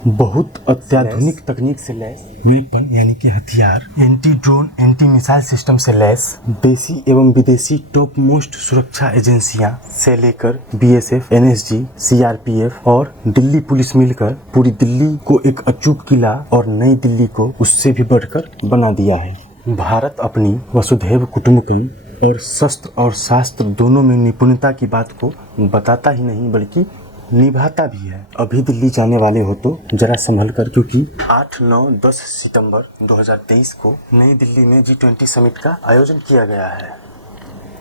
बहुत अत्याधुनिक तकनीक से लैस वेपन यानी कि हथियार, anti drone, anti missile system से लैस देसी एवं विदेशी टॉप मोस्ट सुरक्षा एजेंसियां से लेकर बीएसएफ, एनएसजी, सीआरपीएफ और दिल्ली पुलिस मिलकर पूरी दिल्ली को एक अचूक किला और नई दिल्ली को उससे भी बढ़कर बना दिया है। भारत अपनी वसुधैव कुटुंबकम और शस्त्र और शास्त्र दोनों में निपुणता की बात को बताता ही नहीं बल्कि निभाता भी है। अभी दिल्ली जाने वाले हो तो जरा संभल कर, क्योंकि 8, 9, 10 सितंबर 2023 को नई दिल्ली में G20 समिट का आयोजन किया गया है।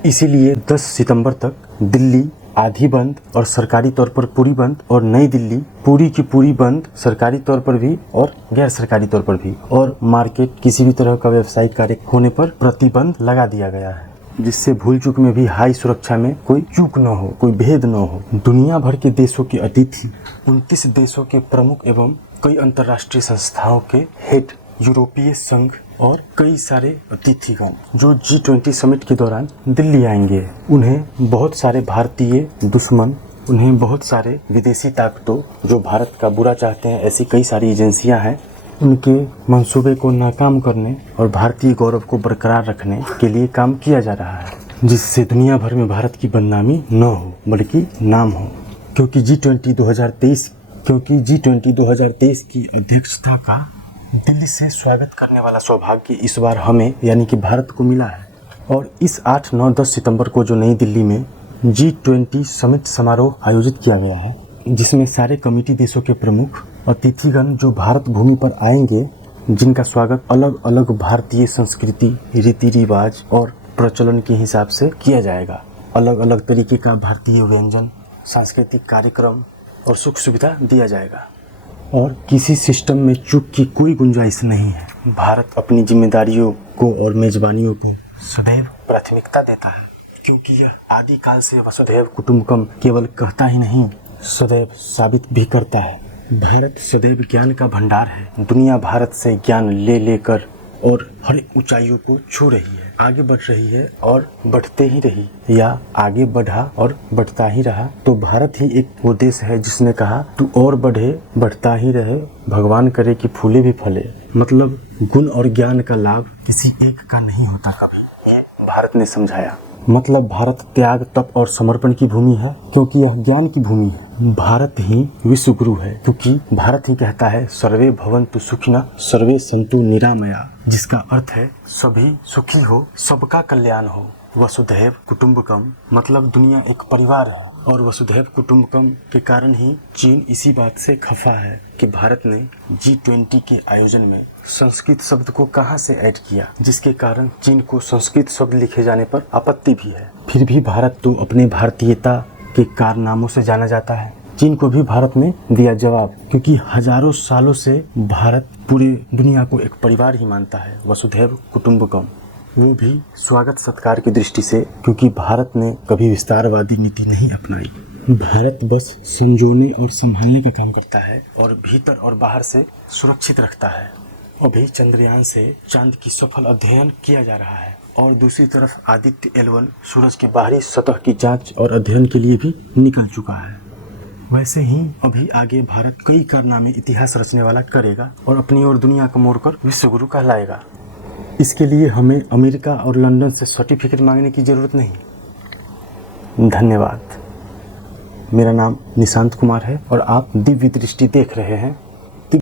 इसीलिए 10 सितंबर तक दिल्ली आधी बंद और सरकारी तौर पर पूरी बंद, और नई दिल्ली पूरी की पूरी बंद सरकारी तौर पर भी और गैर सरकारी तौर पर भी, और मार्केट किसी भी तरह का व्यावसायिक कार्य होने पर प्रतिबंध लगा दिया गया है, जिससे भूल चूक में भी हाई सुरक्षा में कोई चूक न हो, कोई भेद न हो। दुनिया भर के देशों के अतिथि, 29 देशों के प्रमुख एवं कई अंतर्राष्ट्रीय संस्थाओं के हेड, यूरोपीय संघ और कई सारे अतिथिगण जो G20 समिट के दौरान दिल्ली आएंगे। उन्हें बहुत सारे भारतीय दुश्मन, उन्हें बहुत सारे विदेशी ताकतों जो भारत का बुरा चाहते हैं, ऐसी कई सारी एजेंसियां हैं, उनके मंसूबे को नाकाम करने और भारतीय गौरव को बरकरार रखने के लिए काम किया जा रहा है, जिससे दुनिया भर में भारत की बदनामी न हो बल्कि नाम हो। क्योंकि G20 2023 की अध्यक्षता का दिल्ली से स्वागत करने वाला सौभाग्य इस बार हमें यानी कि भारत को मिला है। और इस 8, 9, 10 सितंबर को जो नई दिल्ली में G20 समिट समारोह आयोजित किया गया है, जिसमें सारे कमेटी देशों के प्रमुख अतिथिगण जो भारत भूमि पर आएंगे, जिनका स्वागत अलग अलग भारतीय संस्कृति, रीति रिवाज और प्रचलन के हिसाब से किया जाएगा। अलग अलग तरीके का भारतीय व्यंजन, सांस्कृतिक कार्यक्रम और सुख सुविधा दिया जाएगा, और किसी सिस्टम में चूक की कोई गुंजाइश नहीं है। भारत अपनी जिम्मेदारियों को और मेजबानियों को सदैव प्राथमिकता देता है, क्योंकि यह आदिकाल से वसुधैव कुटुंबकम केवल कहता ही नहीं, सदैव साबित भी करता है। भारत सदैव ज्ञान का भंडार है। दुनिया भारत से ज्ञान ले लेकर और हर ऊंचाइयों को छू रही है, आगे बढ़ रही है और बढ़ते ही रही, या आगे बढ़ा और बढ़ता ही रहा। तो भारत ही एक वो देश है जिसने कहा तू और बढ़े, बढ़ता ही रहे, भगवान करे कि फूले भी फले। मतलब गुण और ज्ञान का लाभ किसी एक का नहीं होता कभी, ये भारत ने समझाया। मतलब भारत त्याग, तप और समर्पण की भूमि है, क्योंकि यह ज्ञान की भूमि है। भारत ही विश्व गुरु है, क्योंकि भारत ही कहता है सर्वे भवन्तु सुखिनः सर्वे सन्तु निरामया, जिसका अर्थ है सभी सुखी हो, सबका कल्याण हो। वसुधैव कुटुंबकम मतलब दुनिया एक परिवार है, और वसुधैव कुटुंबकम के कारण ही चीन इसी बात से खफा है कि भारत ने G20 के आयोजन में संस्कृत शब्द को कहां से ऐड किया, जिसके कारण चीन को संस्कृत शब्द लिखे जाने पर आपत्ति भी है। फिर भी भारत तो अपने भारतीयता के कारनामों से जाना जाता है। चीन को भी भारत ने दिया जवाब, क्योंकि हजारों सालों से भारत पूरी दुनिया को एक परिवार ही मानता है, वसुधैव कुटुंबकम। वो भी स्वागत सत्कार की दृष्टि से, क्योंकि भारत ने कभी विस्तारवादी नीति नहीं अपनाई। भारत बस संजोने और संभालने का काम करता है और भीतर और बाहर से सुरक्षित रखता है। अभी चंद्रयान से चांद की सफल अध्ययन किया जा रहा है, और दूसरी तरफ आदित्य L1 सूरज की बाहरी सतह की जांच और अध्ययन के लिए भी निकल चुका है। वैसे ही अभी आगे भारत कई कारनामे इतिहास रचने वाला करेगा और अपनी ओर दुनिया को मोड़कर विश्व गुरु कहलाएगा। इसके लिए हमें अमेरिका और लंदन से सर्टिफिकेट मांगने की जरूरत नहीं। धन्यवाद। मेरा नाम निशांत कुमार है और आप दिव्य दृष्टि देख रहे हैं।